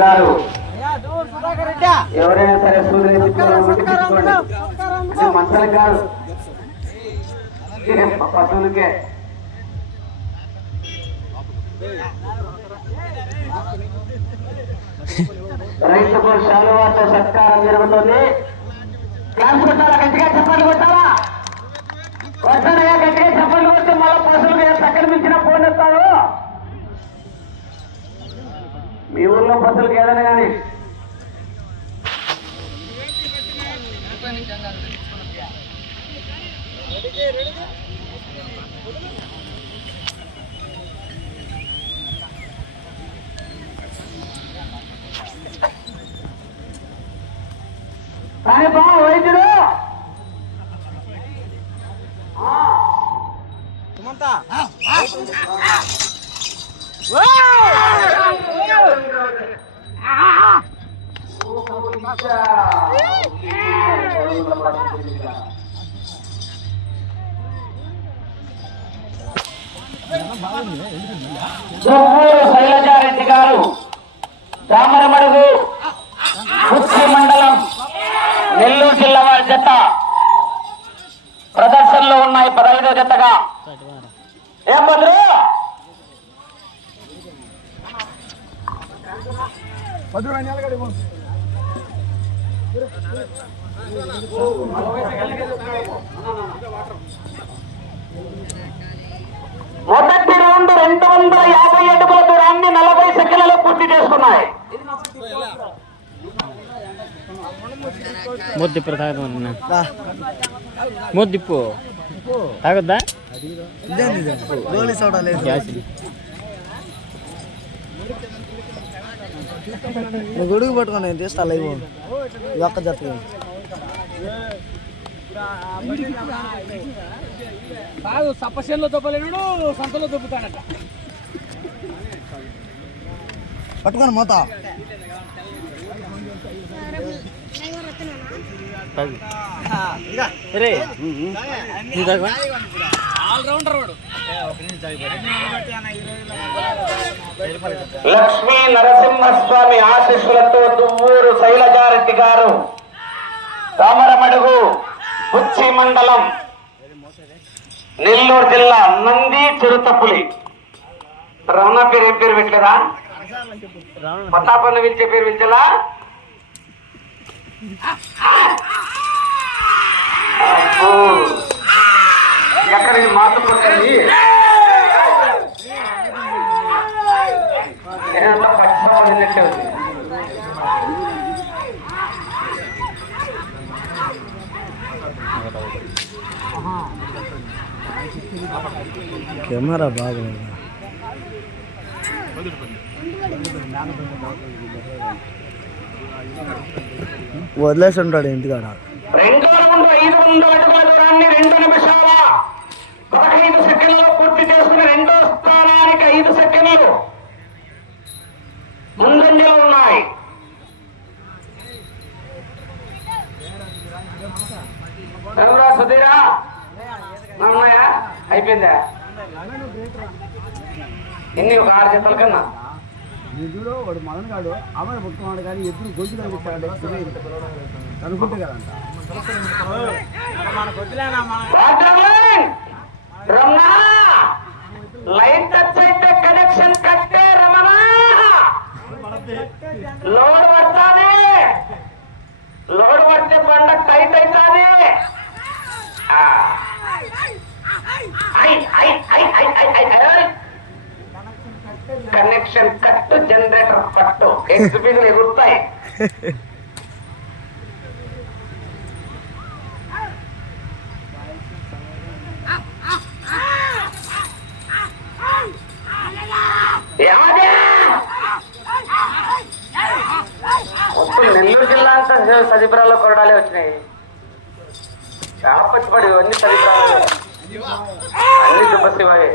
గారు. ఎవరైనా సరే సూర్యుని మంచాలకు కాదు ఏ పశువులకే. రైతుకు శాలువాతో సత్కారం జరుగుతుంది. క్లాస్ కొట్టాలా? గట్టిగా చెప్పండి కొట్టాలా? వస్తానయ్యా గట్టిగా చెప్పండి కొట్టి మళ్ళీ పశువులు చక్కని మించిన ఫోన్ ఇస్తాడు మీ ఊర్లో బస్సులకు ఏదైనా కానీ కానీ బా వైద్యుడు ఆ. శైలజారెడ్డి గారు రామరమడుగు కుర్చి మండలం నెల్లూరు జిల్లా వారి జత. ప్రదర్శనలో ఉన్నాయి పదహైదో జతగా. ఏం మొదటి రౌండ్ రెండు వందల యాభై అడుగుల దూరాన్ని నలభై సెకండ్లలో పూర్తి చేసుకున్నాయి. ముద్దిప్పు తాగుతామన్నా ముద్దిప్పు తాగొద్దా? గోలీ సోడా లేదు. గ్యాస్ ఇది. నువ్వు గొడుగు పట్టుకొని నేను తీస్తా లైవ్. ఇది ఒక్క జత కాదు. సప్పశేల్లో దొబ్బలేడు సంతలో దొబ్బుతాడట. పట్టుకొని మోత. రే? ఆల్రౌండర్ వాడు. లక్ష్మీ నరసింహస్వామి ఆశీస్సులతో దువ్వూరు శైలజారెడ్డి గారు. రామరమడుగు కుచ్చి మండలం నెల్లూరు జిల్లా నంది చిరుతపులి. రమణ పేరు ఏం పేరు పెట్టలేదా? పతాపన్న పిలిచే పేరు పిలిచలా అబ్బో. ఎక్కడ ఇది నేనంతా ఉంది కెమెరా బాగలేదు వదిలేసి ఉంటాడు ఇంటికాడ. రెండో ఐదు వందల రెండు పదహైదు సెకండ్లలో పూర్తి చేసుకుని రెండో స్థానానికి ఐదు సెకండ్లు ముందంజలో ఉన్నాయి. ఎవరా సుధీరా ఉన్నాయా అయిపోయిందా? ఎన్ని ఒక ఆరు జతల కన్నా? నిజుడు వాడు మదన్ గాడు అమ్మాయి పుట్టుకున్నాడు కానీ ఎప్పుడు గొంతు కనిపిస్తాడు అనుకుంటే కదంట. రమణ! లైన్ టచ్ అయితే కనెక్షన్ కట్టే రమణ! లోడ్ పడతాది లోడ్ పడితే బండ టైట్ అవుతుంది కనెక్షన్ కట్టు జనరేటర్ పట్టు ఎక్స్పీలు ఎగురుతాయి. అన్ని సదిపురాలు అన్ని దుబ్బశివాయే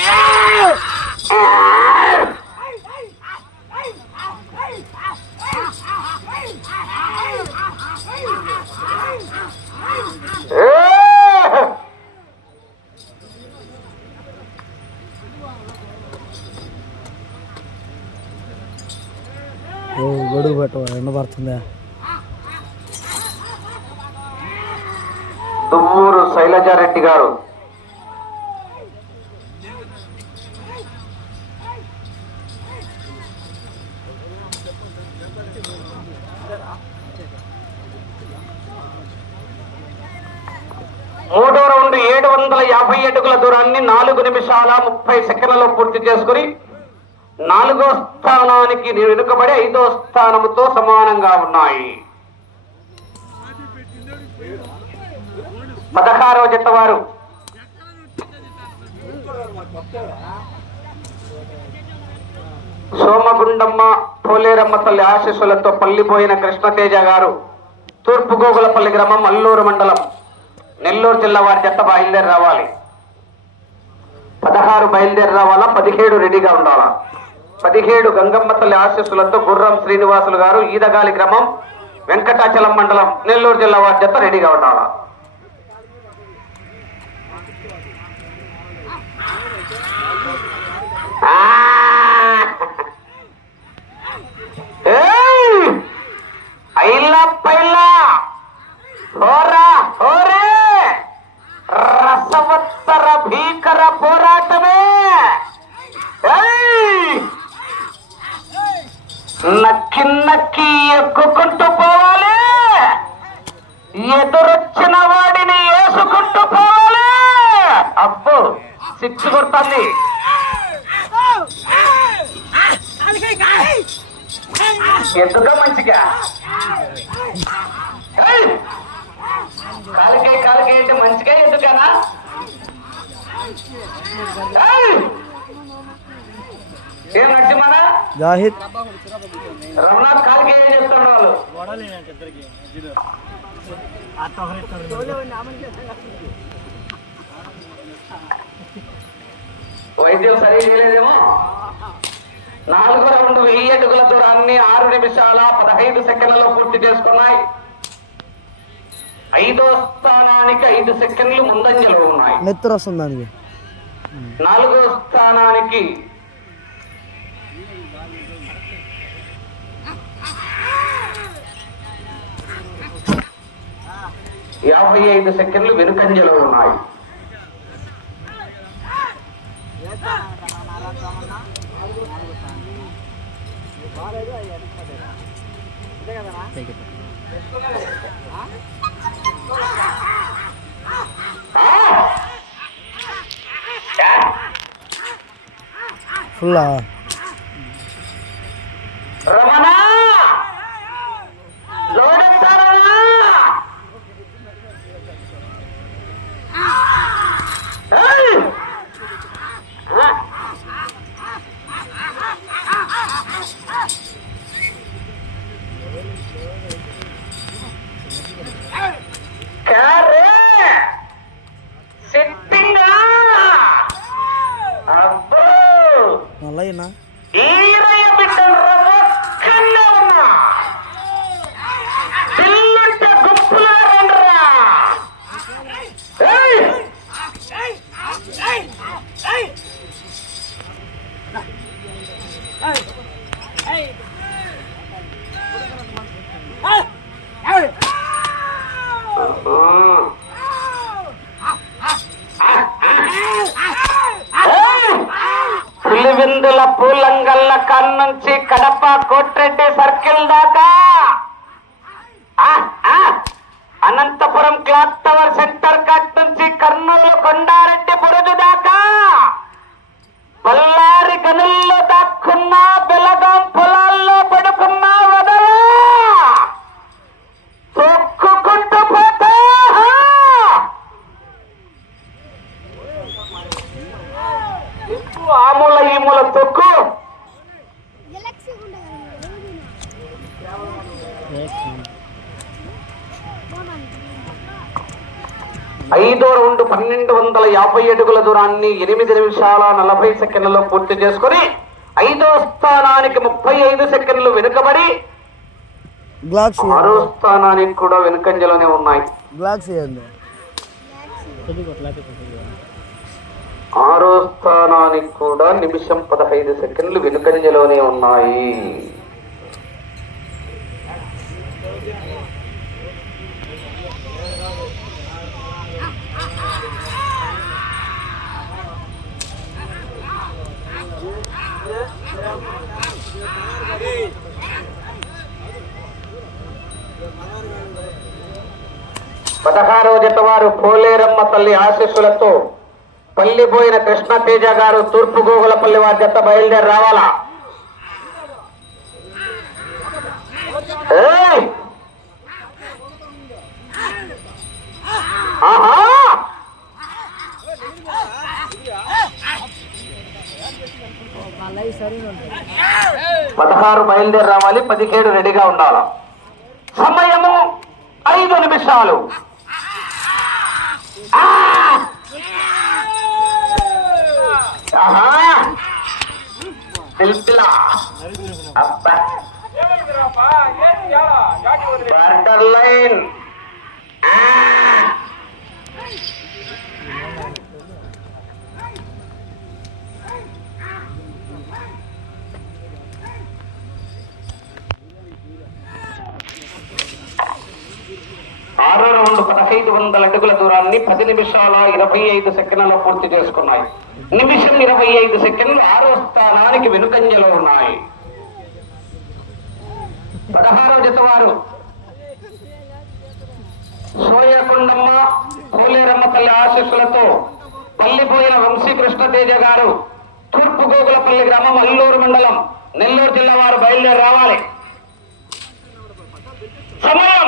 ఏ పడుతుందా. దువ్వూరు శైలజారెడ్డి గారు. మూడో రౌండ్ ఏడు వందల యాభై అడుగుల దూరాన్ని నాలుగు నిమిషాల ముప్పై సెకండ్లలో పూర్తి చేసుకుని నాలుగో స్థానానికి వెనుకబడి ఐదో స్థానముతో సమానంగా ఉన్నాయి. పదహారవ జత వారు. సోమగుండమ్మ పోలేరమ్మ తల్లి ఆశీస్సులతో పల్లిపోయిన కృష్ణతేజ గారు తూర్పు గోగులపల్లి గ్రామం అల్లూరు మండలం నెల్లూరు జిల్లా వారి జత బయలుదేరి రావాలి. పదహారు బయలుదేరి రావాలా? పదిహేడు రెడీగా ఉండాలా? పదిహేడు గంగమ్మ తల్లి ఆశీస్సులతో గుర్రం శ్రీనివాసులు గారు ఈదగాలి గ్రామం వెంకటాచలం మండలం నెల్లూరు జిల్లా వారి జత రెడీగా ఉండాలా? ఐలా పైలా హోరా హోరే! రసవత్తర భీకర పోర! ఎక్కుకుంటూ పోవాలి. ఎదురొచ్చిన వాడిని వేసుకుంటూ పోవాలి. అబ్బో సిక్స్ కొడుతుంది. ఎందుకో మంచిగా. ఏయ్! కాలికే కాలికే అంటే మంచిగా ఎందుకనా! ఏం నరసింహనా? రమణాథ్ చెప్తున్నారు వాళ్ళు వైద్యం సరి చేయలేదేమో? నాలుగు రౌండ్ వెయ్యి అడుగుల దూరాన్ని ఆరు నిమిషాల పదహైదు సెకండ్లలో పూర్తి చేసుకున్నాయి. ఐదో స్థానానికి ఐదు సెకండ్లు ముందంజలో ఉన్నాయి. నెత్తరు వస్తుంది దానికి. నాలుగో స్థానానికి యాభై ఐదు సెకండ్లు వెనుకంజలో ఉన్నాయి. ఫుల్లా? Ay. యాభై అడుగుల దూరాన్ని ఎనిమిది నిమిషాల నలభై సెకండ్లలో పూర్తి చేసుకుని ఐదో స్థానానికి ముప్పై ఐదు సెకండ్లు వెనుకబడి ఆరో స్థానానికి కూడా వెనుకంజలోనే ఉన్నాయి. ఆరో స్థానానికి కూడా నిమిషం పదహైదు సెకండ్లు వెనుకంజలోనే ఉన్నాయి. పదహారో జత వారు పోలేరమ్మ తల్లి ఆశీస్సులతో పల్లిపోయిన కృష్ణతేజ గారు తూర్పు గోగులపల్లి వారి జత బయలుదేరి రావాలా? పదహారు బయలుదేరి రావాలి పదిహేడు రెడీగా ఉండాలి? సమయము ఐదు నిమిషాలు. పిల్పిలా. అబ్బా. ఆరో రౌండ్ పదహైదు వందల అడుగుల దూరాన్ని పది నిమిషాల ఇరవై ఐదు సెకండ్లలో పూర్తి చేసుకున్నాయి. నిమిషం ఇరవై ఐదు సెకండ్లు ఆరో స్థానానికి వెనుకంజలో ఉన్నాయి. పదహారో జత వారు సోయకొండమ్మ కోలేరమ్మ తల్లి ఆశీస్సులతో పల్లిపోయిన వంశీకృష్ణ తేజ గారు తూర్పు గోగులపల్లి గ్రామం అల్లూరు మండలం నెల్లూరు జిల్లా వారు బయలుదేరి రావాలి. సమయం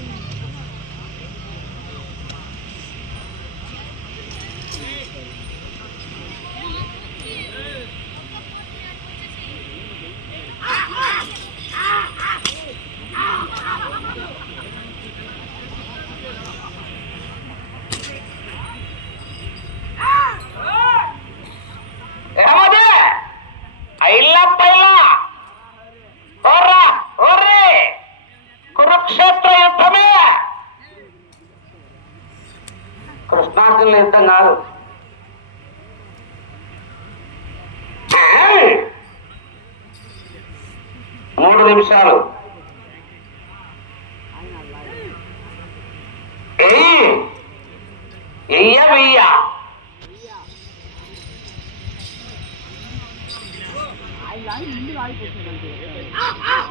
నిమిషాలు. ఎయ్యి ఎయ్య వెయ్య పిండుతాను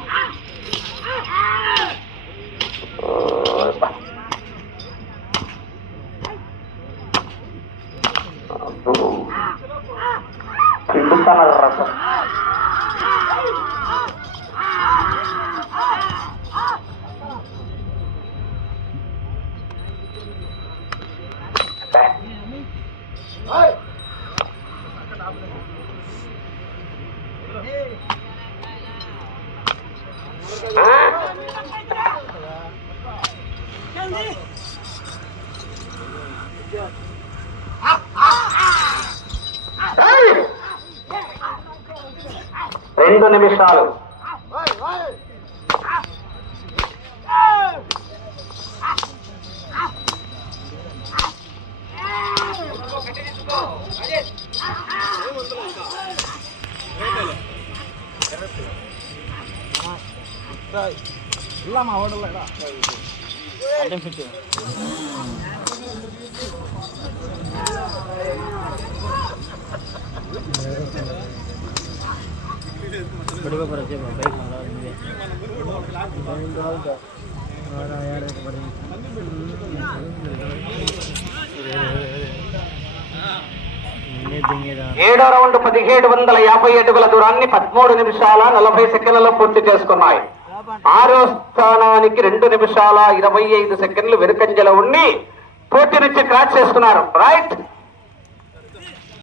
నిమిషాలు ఇల్లమ్మా ఓడల్ అడ్డం ఫిట్ Thank you. బైక్ నువ్వే దింగేదా ఏడో రౌండ్ పదిహేడు వందల యాభై అడుగుల దూరాన్ని పదమూడు నిమిషాల నలభై సెకండ్లలో పూర్తి చేసుకున్నాయి. ఆరో స్థానానికి రెండు నిమిషాల ఇరవై ఐదు సెకండ్లు వెనుకంజలో ఉండి పోటీ నుంచి క్రాచ్ చేసుకున్నారు రైట్